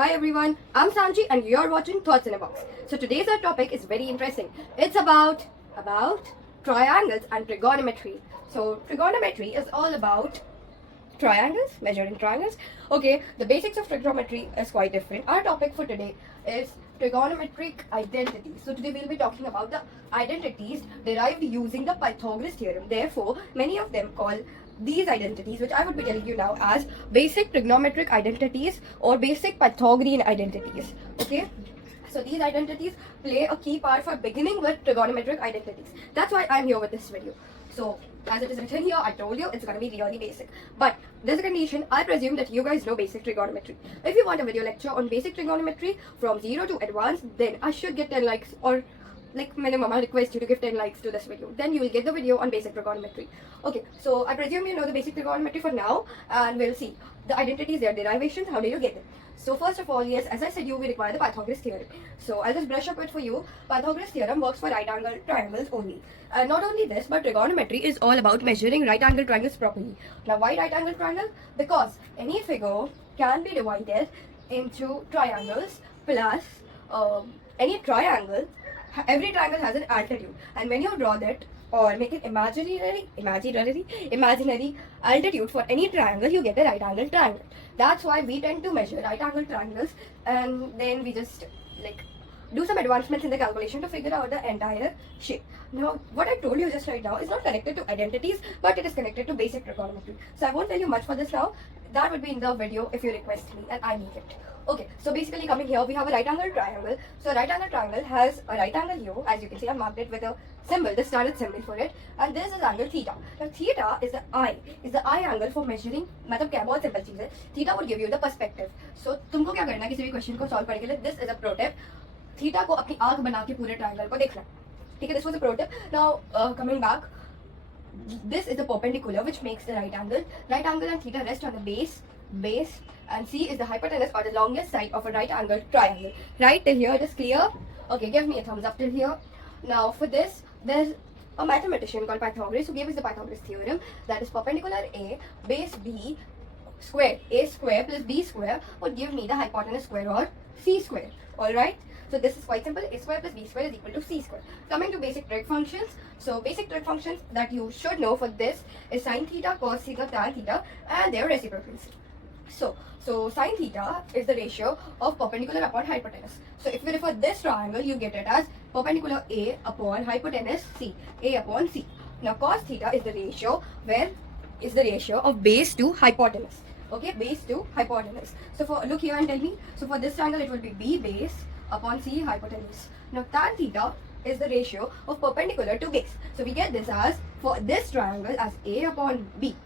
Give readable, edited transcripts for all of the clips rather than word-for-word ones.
Hi everyone, I'm Sanji and you're watching Thoughts in a Box. So today's our topic is very interesting. It's about triangles and trigonometry. So trigonometry is all about triangles, measuring triangles. Okay, the basics of trigonometry is quite different. Our topic for today is trigonometric identities. So today we'll be talking about the identities derived using the Pythagoras theorem. Therefore, many of them call these identities, which I would be telling you now, as basic trigonometric identities or basic Pythagorean identities. Okay, so these identities play a key part for beginning with trigonometric identities. That's why I'm here with this video. So as it is written here, I told you it's gonna be really basic. But there's a condition. I presume that you guys know basic trigonometry. If you want a video lecture on basic trigonometry from 0 to advanced, then I should get 10 likes, or like minimum I request you to give 10 likes to this video. Then you will get the video on basic trigonometry. Okay, so I presume you know the basic trigonometry for now, and we'll see the identities, their derivations, how do you get them. So first of all, yes, as I said, you will require the Pythagoras theorem. So I'll just brush up it for you. Pythagoras theorem works for right angle triangles only. And not only this, but trigonometry is all about measuring right angle triangles properly. Now why right angle triangle? Because any figure can be divided into triangles plus any triangle. Every triangle has an altitude, and when you draw that or make it imaginary altitude for any triangle, you get a right angle triangle. That's why we tend to measure right angle triangles, and then we just like do some advancements in the calculation to figure out the entire shape. Now, what I told you just right now is not connected to identities, but it is connected to basic trigonometry. So I won't tell you much for this now. That would be in the video if you request me, and I make it. Okay, so basically coming here, we have a right angle triangle. So right angle triangle has a right angle here. As you can see, I marked it with a symbol, the standard symbol for it. And this is angle theta. Now theta is the eye angle for measuring. मतलब क्या बहुत simple चीज़ है. Theta would give you the perspective. So तुमको क्या करना है किसी भी question को solve करने के लिए? This is a pro tip. Theta को अपनी आँख बना के पूरे triangle को देखना. ठीक है? This was a pro tip. Now coming back, this is the perpendicular which makes the right angle. Right angle and theta rest on the base, and C is the hypotenuse or the longest side of a right angle triangle. Right till here it is clear? Okay, give me a thumbs up till here. Now for this, there's a mathematician called Pythagoras who gave us the Pythagoras theorem, that is perpendicular A base B square, A square plus B square would give me the hypotenuse square or C square. Alright? So this is quite simple. A square plus B square is equal to C square. Coming to basic trig functions. So basic trig functions that you should know for this is sin theta, cos theta, tan theta, and their reciprocals. So sin theta is the ratio of perpendicular upon hypotenuse. So if we refer this triangle, you get it as perpendicular A upon hypotenuse C, A upon C. Now cos theta is the ratio of base to hypotenuse. Okay, base to hypotenuse. So for look here and tell me. So for this triangle, it will be B base upon C hypotenuse. Now tan theta is the ratio of perpendicular to base. So we get this as, for this triangle, as A upon B,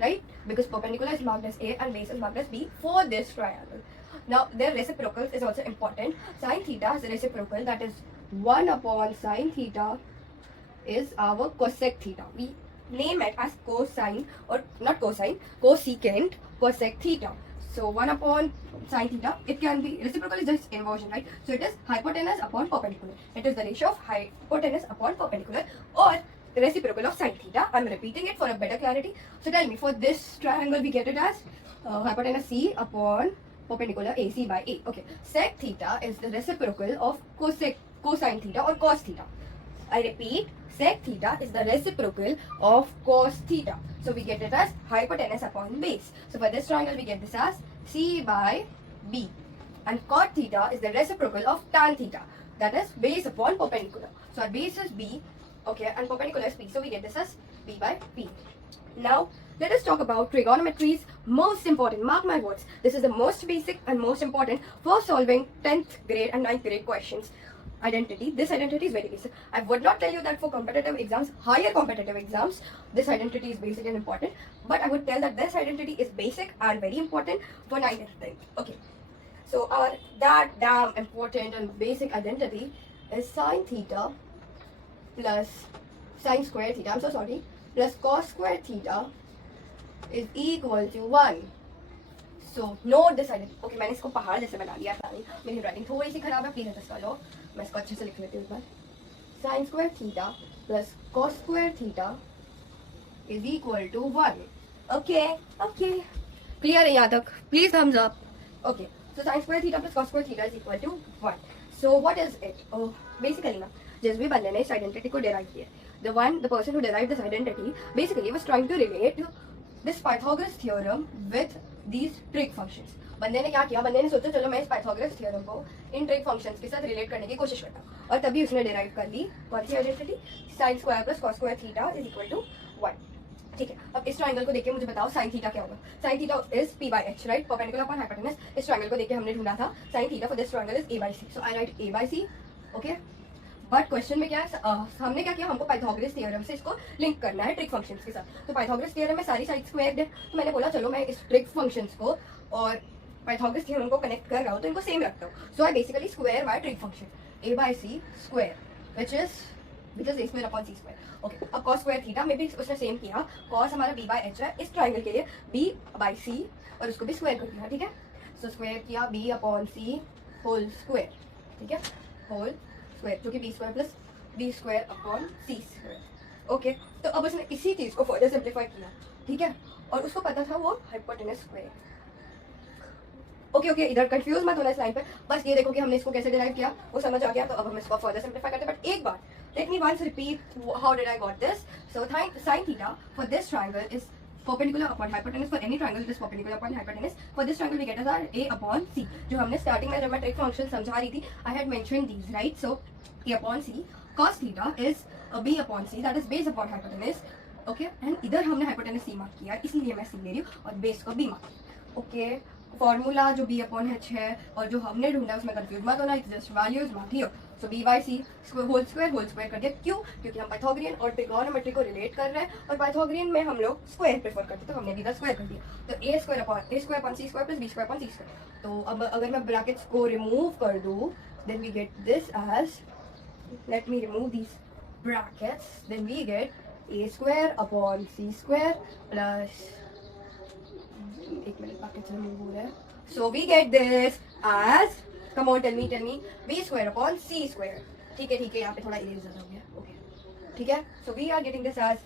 right? Because perpendicular is marked as A and base is marked as B for this triangle. Now their reciprocals is also important. Sin theta has a reciprocal, that is 1 upon sin theta is our cosec theta. We name it as cosine, or not cosine, cosecant cosec theta. So 1 upon sin theta, it can be, reciprocal is just inversion, right? So it is hypotenuse upon perpendicular. It is the ratio of hypotenuse upon perpendicular, or the reciprocal of sin theta. I'm repeating it for a better clarity. So tell me, for this triangle we get it as hypotenuse C upon perpendicular AC by A. Okay, sec theta is the reciprocal of cosine theta or cos theta. I repeat, sec theta is the reciprocal of cos theta. So we get it as hypotenuse upon base. So for this triangle we get this as C by B. And cot theta is the reciprocal of tan theta. That is base upon perpendicular. So our base is B, okay, and perpendicular is P. So we get this as B by P. Now let us talk about trigonometry's most important, mark my words, this is the most basic and most important for solving 10th grade and 9th grade questions. Identity. This identity is very basic. I would not tell you that for competitive exams, higher competitive exams, this identity is basic and important, but I would tell that this identity is basic and very important for 9th grade. Okay, so our that damn important and basic identity is sin theta plus sin square theta, I'm so sorry, plus cos square theta is equal to 1. So note this identity. Okay, मैंने इसको पहाड़ जैसे बना दिया planning, मेरी writing थोड़ी सी खराब है, प्लीज एडजस्ट कर लो. मैं इसको अच्छे से लिख लेती हूँ एक बार. sin square theta plus cos square theta is equal to 1. Okay, clear है यहाँ तक? Please thumbs up. Okay, So sin square theta plus cos square theta is equal to 1. So what is it? Oh, basically ना जिस भी बंदे ने इस identity को डिराइव किया, the person who derived this identity basically was trying to relate this Pythagoras theorem with these trig functions. बंदे ने क्या किया, बंदे ने सोचा चलो मैं इस Pythagoras theorem को इन trig functions के साथ रिलेट करने की कोशिश करता हूँ, और तभी उसने डिराइव कर ली कौन सी identity, sin square plus cos square theta is equal to 1. ठीक है, अब इस ट्रायंगल को देख के मुझे बताओ साइन थीटा क्या होगा. Sine theta is p by h, right, perpendicular upon hypotenuse. इस ट्रायंगल को देख के हमने ढूंढा था sine theta for this triangle is a by c. So I right a by c. Okay, but question में क्या है, हमने क्या किया, हमको पाइथागोरस थ्योरम से इसको लिंक करना है ट्रिक फंक्शंस के साथ. तो पाइथागोरस थ्योरम में सारी साइड स्क्वायर्ड है, तो मैंने बोला चलो मैं इस ट्रिक फंक्शंस को और पाइथागोरस थ्योरम को कनेक्ट कर रहा हूँ तो इनको सेम रखता हूँ. So I basically square my trig function a by c square which is a square upon c square. Okay, अब cos स्क्वायर थीटा में भी उसने सेम किया. cos हमारा b by h है, इस ट्रायंगल के लिए b by c और उसको भी स्क्वायर कर दिया. ठीक है, सो स्क्वायर किया b upon c whole square. ठीक है, होल स्क्वायर जो कि b square plus b square upon c square. Okay, तो अब उसने इसी चीज को फर्दर सिंप्लीफाई किया. ठीक है, और उसको पता था वो हाइपोटेनस स्क्वायर. ओके, इधर कंफ्यूज मत होना इस लाइन पे, बस ये देखो कि हमने इसको कैसे डिराइव किया, वो समझ आ गया. तो अब हम इसको फर्दर सिंप्लीफाई करते हैं, बट एक बार let me once repeat how did I got this. So sin theta for this triangle is perpendicular upon hypotenuse. For any triangle it is perpendicular upon hypotenuse. For this triangle we get as our a upon c. जो हमने starting में जब मैं trick function समझा रही थी, I had mentioned these, right? So a upon c cos theta is b upon c, that is base upon hypotenuse. Okay, and इधर हमने hypotenuse c मार्क किया, इसीलिए मैं c ले रही हूँ और बेस को b मार्क. ओके, फॉर्मूला जो b अपॉन h है और जो हमने ढूंढा उसमें कंफ्यूज मत होना, it's just values mark here. So b by c whole square कर दिया. क्यों? क्योंकि हम पाइथागोरियन और ट्रिगोनोमेट्री को रिलेट कर रहे हैं, और पाइथागोरियन में हम लोग स्क्वायर प्रेफर करते हैं, तो हमने इधर स्क्वायर कर दिया. तो a square upon c square plus b square upon c square. तो अब अगर मैं ब्रैकेट्स को रिमूव कर दूं, then we get this as, let me remove this brackets, then we get a square upon c square plus, एक minute brackets remove हो रहा है. So we get this as, come on tell me b square upon c square. ठीक है, यहाँ पे थोड़ा erase ज़्यादा हो गया. ओके, ठीक है, so we are getting this as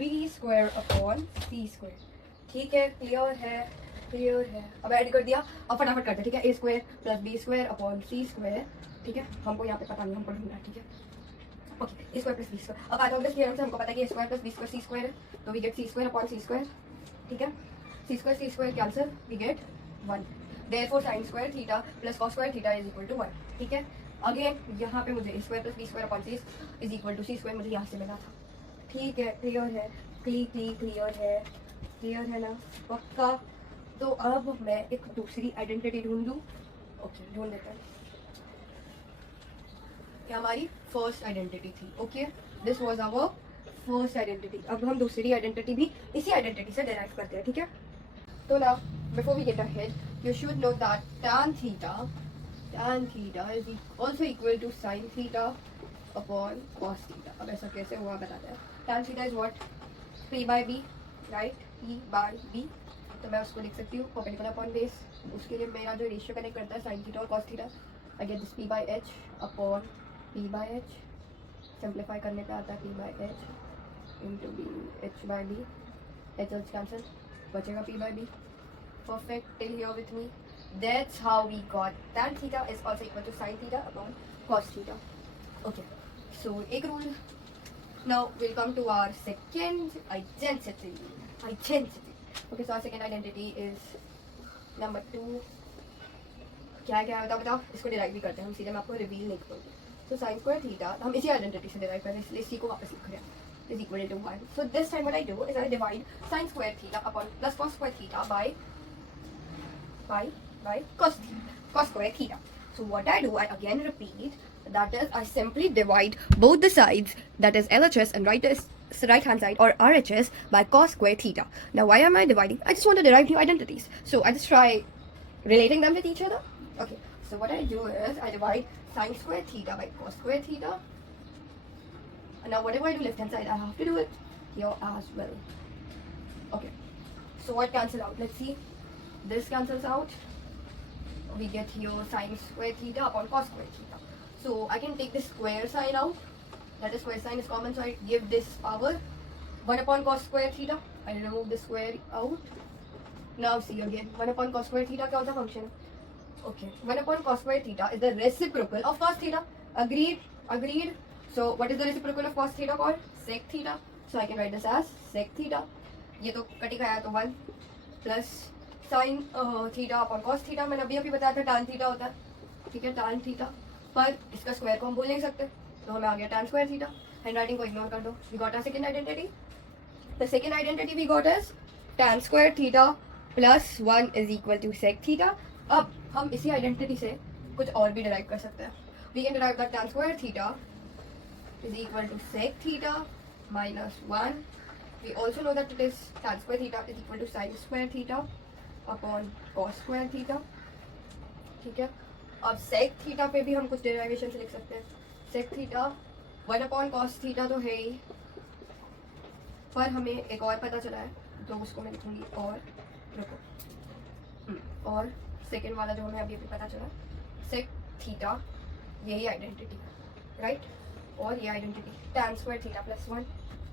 b square upon c square. ठीक है, क्लियर है. अब ऐड कर दिया, अब फटाफट करते हैं. ठीक है, a square plus b square upon c square. ठीक है, हमको यहाँ पे पता नहीं, हमको ढूंढना है. ठीक है, okay, a square plus b square. अब पाइथागोरस थ्योरम से हमको पता है कि a square plus b square c square है, तो we get c square upon c square. ठीक है, c square cancel, we get 1. Therefore sin square theta plus cos square theta is equal to 1. ठीक है, अगेन यहाँ पे मुझे a square plus b square upon c is equal to c square मुझे यहाँ से मिला था. ठीक है, क्लियर है ना, पक्का. तो अब मैं एक दूसरी आइडेंटिटी ढूंढूं. ओके, ढूंढ देते हैं. ये हमारी फर्स्ट आइडेंटिटी थी. Okay, this was our first identity. अब हम दूसरी आइडेंटिटी भी इसी आइडेंटिटी से डिराइव करते हैं. ठीक है, तो ना before we get ahead, you should know that tan theta is also equal to sin theta upon cos theta. अब ऐसा कैसे हुआ बताते हैं. tan theta is what? p by b, right? p by b. तो मैं उसको लिख सकती हूँ perpendicular upon base. उसके लिए मेरा जो रेशियो कनेक्ट करता है sin theta और cos theta, I get this p by h upon p by h. Simplify करने पे आता है p by h into b h by b. h cancel, बचेगा p by b. Perfect, till here with me. That's how we got tan theta is also equal to sin theta upon cos theta. Okay, so एक rule. Now we'll come to our second identity. Okay, so our second identity is number 2. क्या है बताओ. इसको derive भी करते हैं हम सीधे, मैं आपको रिवील नहीं करूँगी. So sin square theta हम इसी आइडेंटिटी से डिराइव कर रहे हैं, इसलिए इसी को वापस लिख रहे हैं, is equal to 1. So this time what I do is I divide sin square theta upon plus cos square theta by cos square theta. So what I do, I again repeat, that is I simply divide both the sides, that is LHS and right hand side or RHS by cos square theta. Now why am I dividing? I just want to derive new identities, so I just try relating them with each other. Okay, so what I do is I divide sin square theta by cos square theta. And now whatever I do left hand side, I have to do it here as well. Okay, so what cancel out? Let's see. This cancels out. We get here sin square theta upon cos square theta. So I can take this square sign out. That is, square sign is common, so I give this power 1 upon cos square theta. I remove the square out. Now see again, 1 upon cos square theta क्या होता है function. Okay, 1 upon cos square theta is the reciprocal of cos theta. Agreed? Agreed? So what is the reciprocal of cos theta called? Sec theta. So I can write this as sec theta. ये तो कटी खाया तो 1 plus sine theta upon cos theta. मैंने अभी अभी बताया था tan थीटा होता है, ठीक है, tan थीटा, पर इसका स्क्वायर को हम बोल नहीं सकते, तो हमें आ गया tan square theta. Handwriting को इग्नोर कर दो. We got a second identity. The second identity we got is tan square theta plus 1 is equal to sec theta. अब हम इसी आइडेंटिटी से कुछ और भी डिराइव कर सकते हैं. We can derive that tan square theta is equal to sec theta minus 1. We also know that it is tan square theta is equal to sin square theta upon cos square theta. ठीक है. अब sec theta पे भी हम कुछ derivation से लिख सकते हैं. sec theta 1 upon cos theta तो है ही, पर हमें एक और पता चला है, तो उसको मैं लिखूंगी और रुको. और सेकेंड वाला जो हमें अभी अभी पता चला, sec theta, यही आइडेंटिटी, राइट. और ये identity tan square theta plus 1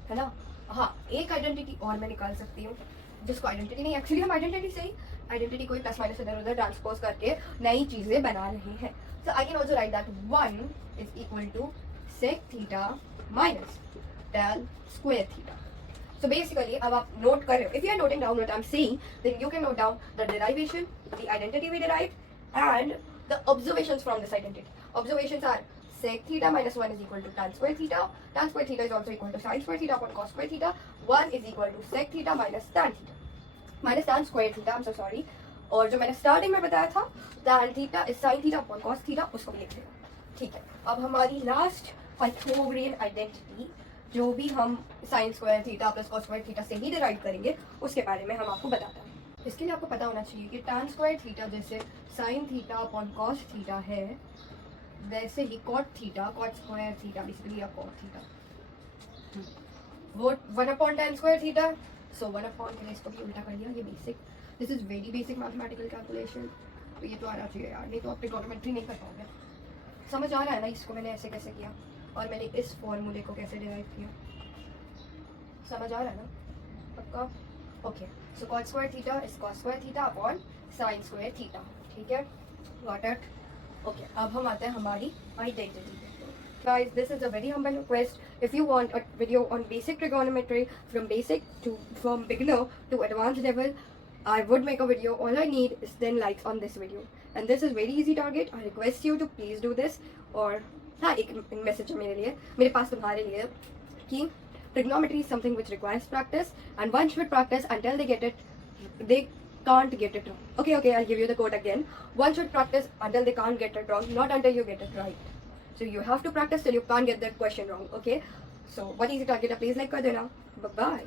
है ना. हाँ, एक आइडेंटिटी और मैं निकाल सकती हूँ जिसको आइडेंटिटी नहीं, एक्चुअली हम आइडेंटिटी से ही आइडेंटिटी कोई प्लस माइनस इधर उधर ट्रांसपोज करके नई चीजें बना रहे हैं. So I can also write that 1 is equal to sec theta minus tan square theta. So basically, अब आप नोट कर रहे हो, if you are noting down what I'm saying, then you can note down the derivation, the identity we derived, and the observations from this identity. Observations are sec theta minus 1 is equal to tan square theta. Tan square theta is also equal to sin square theta upon cos square theta. 1 is equal to sec theta minus tan theta. Minus tan square theta, I'm so sorry. और जो मैंने starting में बताया था tan theta is sin theta upon cos theta, उसको भी लिख लेना. ठीक है. अब हमारी लास्ट pythogrean आइडेंटिटी, जो भी हम sin square theta plus cos square theta से ही डिराइव करेंगे, उसके बारे में हम आपको बताते हैं. इसके लिए आपको पता होना चाहिए कि tan स्क्वायर थीटा जैसे sin theta upon cos theta है, वैसे ही cot theta, cot square theta basically या cot थीटा, वो 1 अपॉन tan स्क्वायर थीटा. सो 1 अपॉन, मैंने इसको भी उल्टा कर दिया, ये basic, this is very basic mathematical calculation. तो ये तो आना चाहिए यार, नहीं तो आप ट्रिगोनोमेट्री नहीं कर पाओगे. समझ आ रहा है ना इसको मैंने ऐसे कैसे किया और मैंने इस फॉर्मूले को कैसे डिराइव किया. समझ आ रहा है ना पक्का. Okay. So cot square theta is cos square theta upon sin square theta. ठीक है, गॉट इट. Okay, अब हम आते हैं हमारी identity. Guys, this is a very humble request. If you want a video on basic trigonometry from beginner to advanced level, I would make a video. All I need is 10 likes on this video, and this is very easy target. I request you to please do this. और हाँ, एक message है मेरे लिए, मेरे पास तुम्हारे लिए, कि trigonometry is something which requires practice, and one should practice until they get it. They can't get it wrong. Okay, I'll give you the quote again. One should practice until they can't get it wrong, not until you get it right. So you have to practice till you can't get that question wrong. Okay, so what is it target? Please like kar dena. Bye bye.